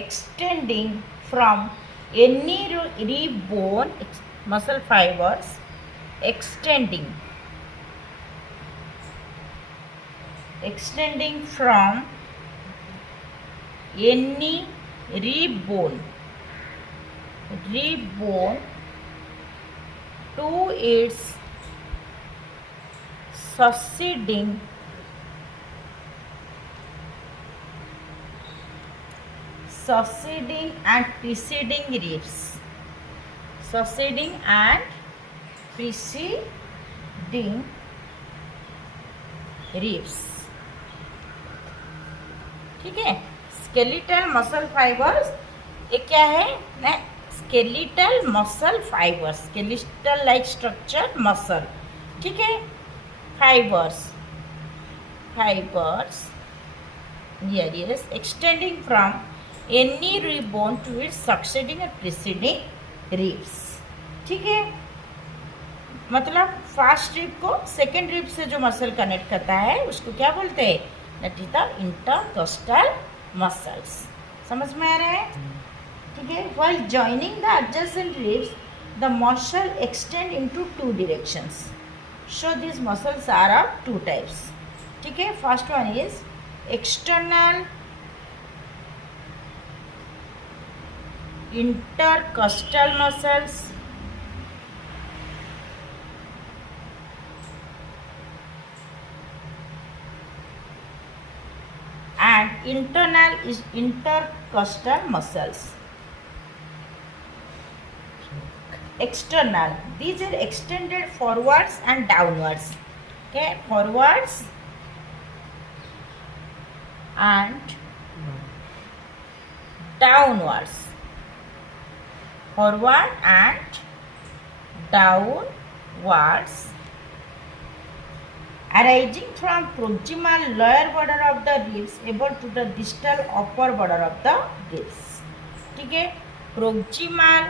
extending from any rib bone muscle fibers extending from any rib bone to its succeeding and preceding ribs. Succeeding and preceding ribs. ठीक है. Skeletal muscle fibres ये क्या है ना, skeletal muscle fibres, skeletal like structure muscle. ठीक है. Fibres here is extending from any rib bone to its succeeding and preceding ribs. ठीक है. मतलब फर्स्ट रिब को सेकेंड रिब से जो मसल कनेक्ट करता है उसको क्या बोलते हैं, that is the intercostal muscles. समझ में आ रहा है. ठीक है. While joining the adjacent ribs the muscle extend into two directions. So this muscles are of two types. ठीक है. First one is external intercostal muscles and internal is intercostal muscles. External, these are extended forwards and downwards. Okay, forwards and downwards. Forward and downwards, arising from proximal lower border of the ribs able to the distal upper border of the ribs. ठीक है. proximal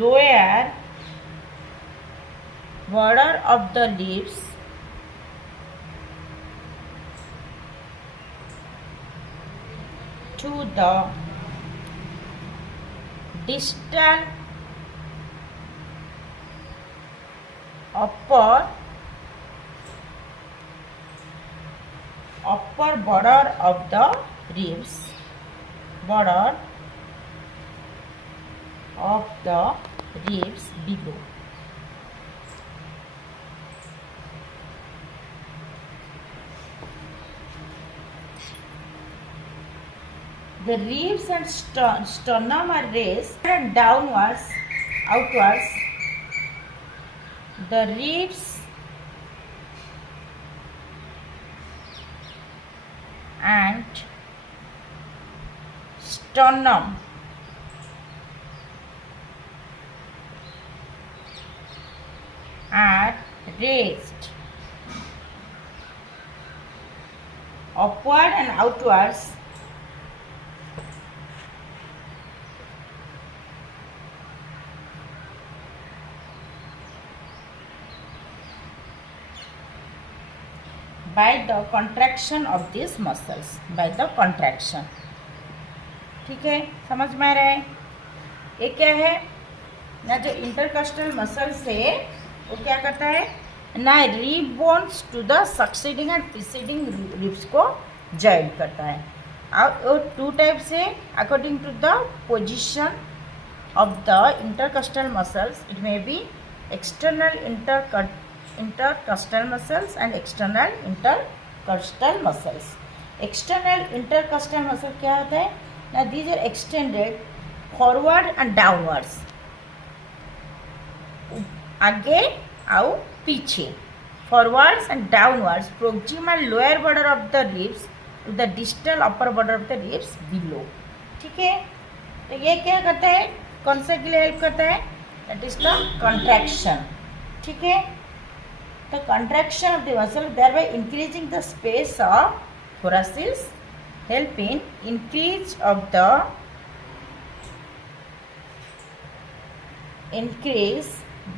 lower border of the ribs to the distal upper border of the ribs, below. The ribs and sternum are raised and downwards, outwards. The ribs and sternum are raised upward and outwards by the contraction of these muscles, by the contraction. ठीक है. समझ में आ रहा है. ये क्या है ना, जो इंटरकोस्टल मसल्स है वो क्या करता है ना, rib bones to the succeeding and preceding ribs को जॉइन करता है. और टू टाइप्स है according to the position of the intercostal muscles. It may be external intercostal muscles and external intercostal muscles. External intercostal muscle क्या होता है ना, these are extended forward and downwards, आगे और पीछे, forwards and downwards, proximal lower border of the ribs to the distal upper border of the ribs below. ठीक है. तो ये क्या करता है, कौन से के लिए हेल्प करता है, that is the contraction. ठीक है. The contraction of the muscle thereby increasing the space of thoracic, help in increase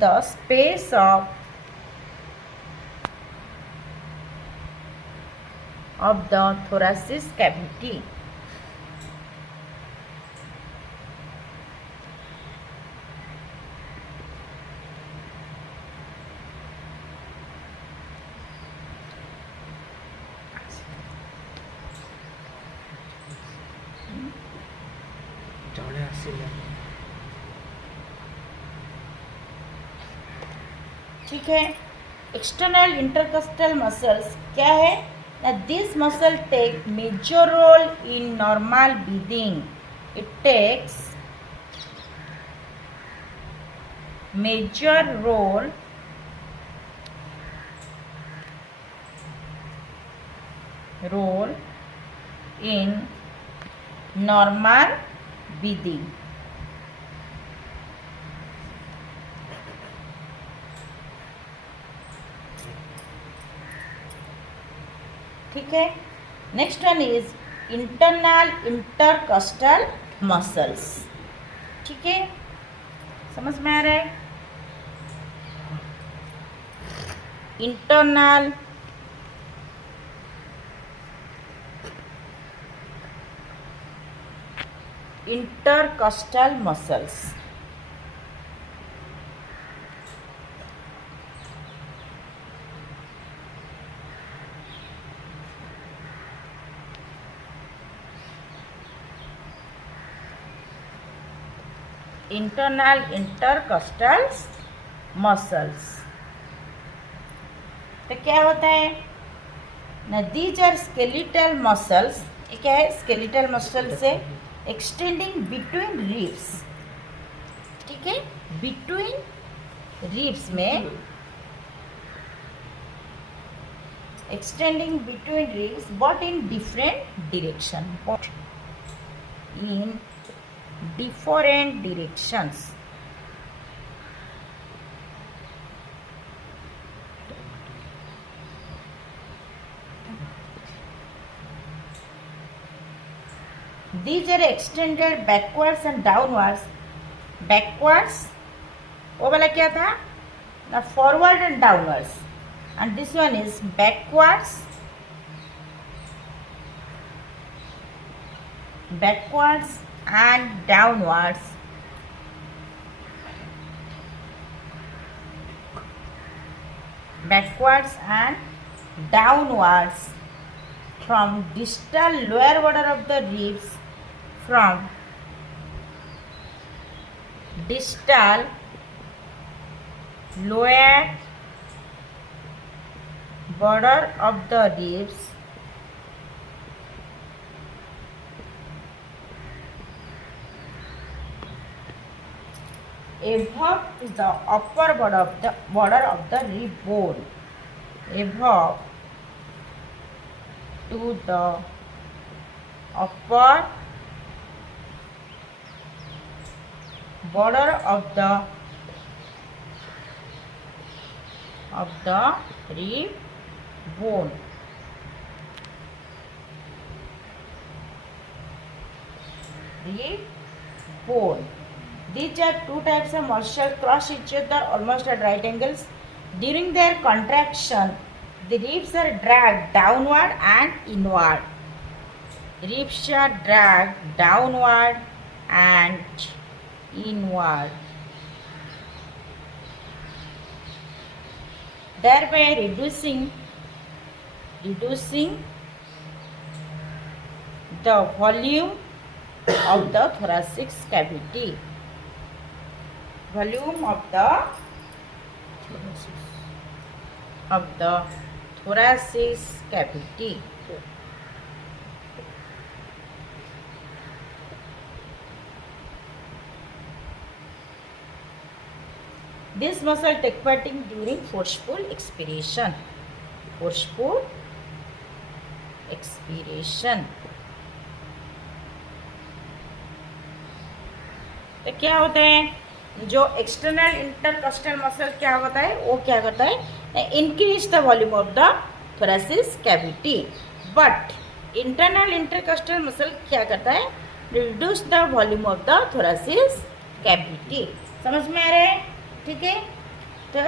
the space of of the thoracic cavity. ठीक है. एक्सटर्नल इंटरकॉस्टल मसल्स क्या है? This muscle take major role in normal breathing. It takes major role in normal breathing. ठीक है. Next one is internal intercostal muscles. ठीक है, समझ में आ रहा है? Internal intercostal muscles. Internal intercostal muscles. तो क्या होता है ना? These are skeletal muscles. ये क्या है? स्केलेटल मसल्स है एक्सटेंडिंग बिटवीन रिब्स. ठीक है, बिटवीन रिब्स में extending between ribs but in different direction. In different directions. These are extended backwards and downwards. Backwards वो वाला क्या था ना? Forward and downwards. And this one is backwards and downwards. Backwards and downwards from distal lower border of the ribs, from distal lower border of the ribs above to the upper border of the rib bone. Above to the upper border of the rib bone. Rib bone. These are two types of muscles cross each other almost at right angles. During their contraction, the ribs are dragged downward and inward. Ribs are dragged downward and inward, thereby reducing the volume of the thoracic cavity. Volume of the thoracic cavity. This muscle take part in during forceful expiration. Forceful expiration. तो क्या होता है जो external intercostal muscle क्या होता है वो क्या करता है increase the volume of the thoracic cavity. But internal intercostal muscle क्या करता है reduce the volume of the thoracic cavity. समझ में आ रहा है? ठीक है, तो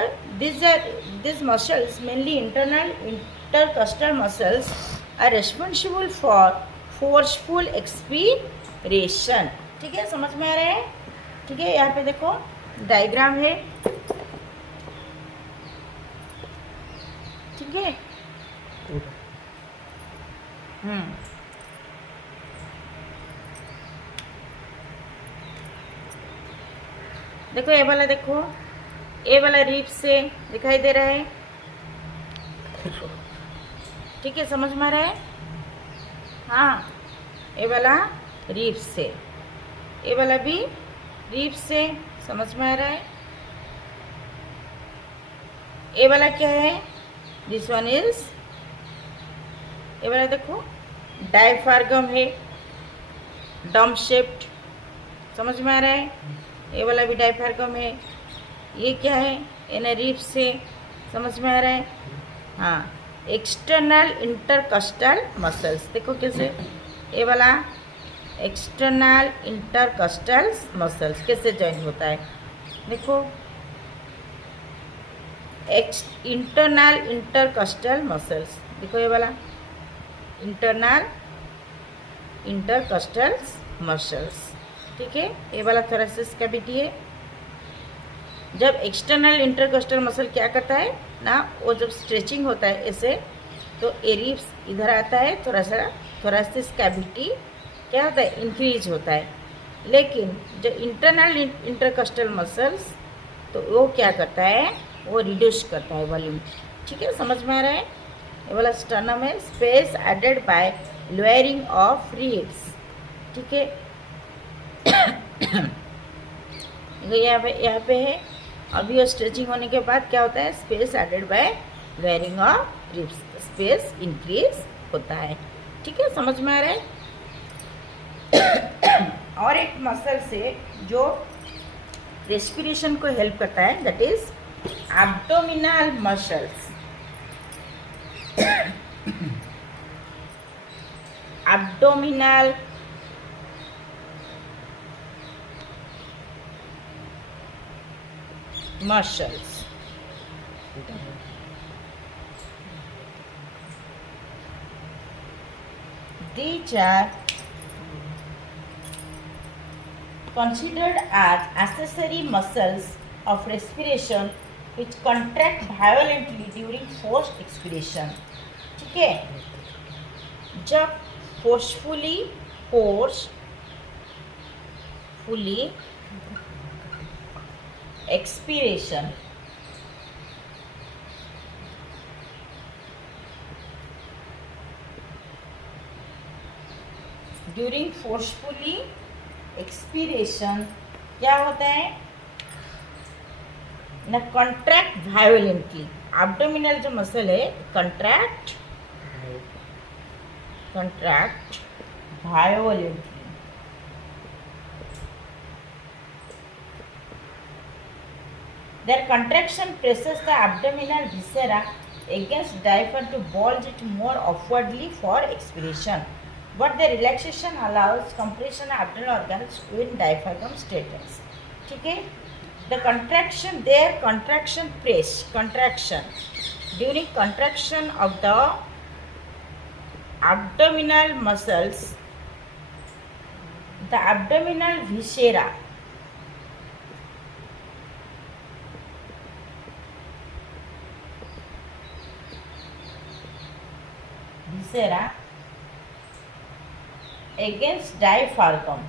this muscles mainly internal intercostal muscles are responsible for forceful expiration. ठीक है, समझ में आ रहा है? ठीक है, यहाँ पे देखो डायग्राम है, ठीक है। देखो ये वाला, देखो ये वाला रिप से दिखाई दे रहा है, ठीक है, समझ में आ रहा है? हाँ, ये वाला रिप से, ये वाला भी रिप से, समझ में आ रहा है? ये वाला क्या है? दिस वन इज, ये वाला देखो डायफ्रागम है, डम शेप्ड, समझ में आ रहा है? ये वाला भी डायफ्रागम है। ये क्या है? इन्हें रिप से, समझ में आ रहा है? हाँ, एक्सटर्नल इंटरकस्टल मसल्स, देखो कैसे, ये वाला एक्सटर्नल इंटरकस्टल मसल्स कैसे ज्वाइन होता है, देखो इंटरनल इंटरकस्टल मसल्स, देखो ये वाला इंटरनल इंटरकस्टल मसल्स, ठीक है। ये वाला थोरेसिस कैविटी है। जब एक्सटर्नल इंटरकस्टल मसल क्या करता है ना, वो जब स्ट्रेचिंग होता है ऐसे, तो एरिप्स इधर आता है, थोड़ा सा थोरेसिस कैविटी क्या होता है, इंक्रीज होता है। लेकिन जो इंटरनल इंटरकस्टल मसल्स, तो वो क्या करता है, वो रिड्यूस करता है वॉल्यूम, ठीक है, समझ में आ रहा है? ये वाला स्टर्नम है, space added by lowering of ribs, ठीक है। यहाँ पे है, अभी वो स्ट्रेचिंग होने के बाद क्या होता है, space added by lowering of ribs, space increase होता है, ठीक है, समझ में आ रहा है? और एक मसल से जो रेस्पिरेशन को हेल्प करता है, that is abdominal muscles. Abdominal muscles. These are considered as accessory muscles of respiration which contract violently during forced expiration. ठीक है, जब forcefully expiration, during forcefully expiration क्या होता है ना, कंट्रैक्ट वायोलेंटली। एब्डोमिनल जो मसल है contract violently. Their contraction presses the abdominal viscera against diaphragm to bulge it more upwardly for expiration. But the relaxation allows compression of abdominal organs when diaphragm straightens. ठीक है, the contraction during contraction of the abdominal muscles, the abdominal viscera against diaphragm.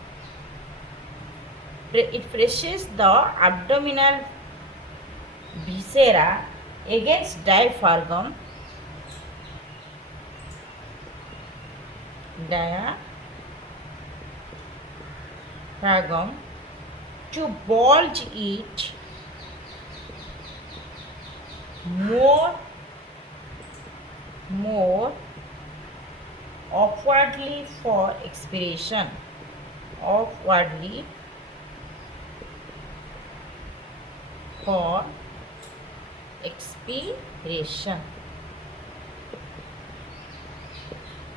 It presses the abdominal viscera against diaphragm to bulge it more upwardly for expiration.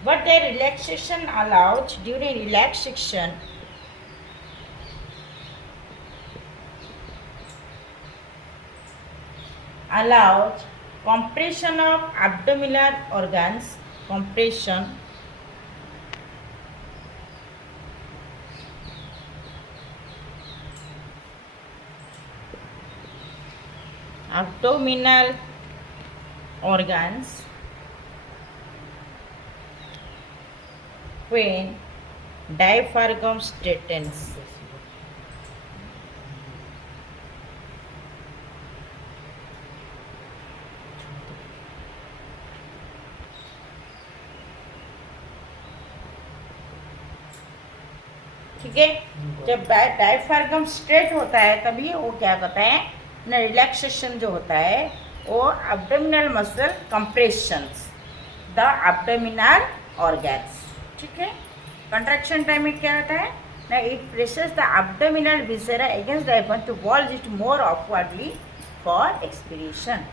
But the relaxation allowed during relaxation allowed compression of abdominal organs compression, abdominal organs when diaphragm straightens. ठीक है, जब diaphragm straight होता है तभी वो क्या करता है ना, रिलैक्सेशन जो होता है वो abdominal muscle compressions the abdominal organs. ठीक है, कंट्रैक्शन टाइम में क्या होता है ना, it pressures the abdominal viscera against diaphragm to valve it more upwardly for expiration.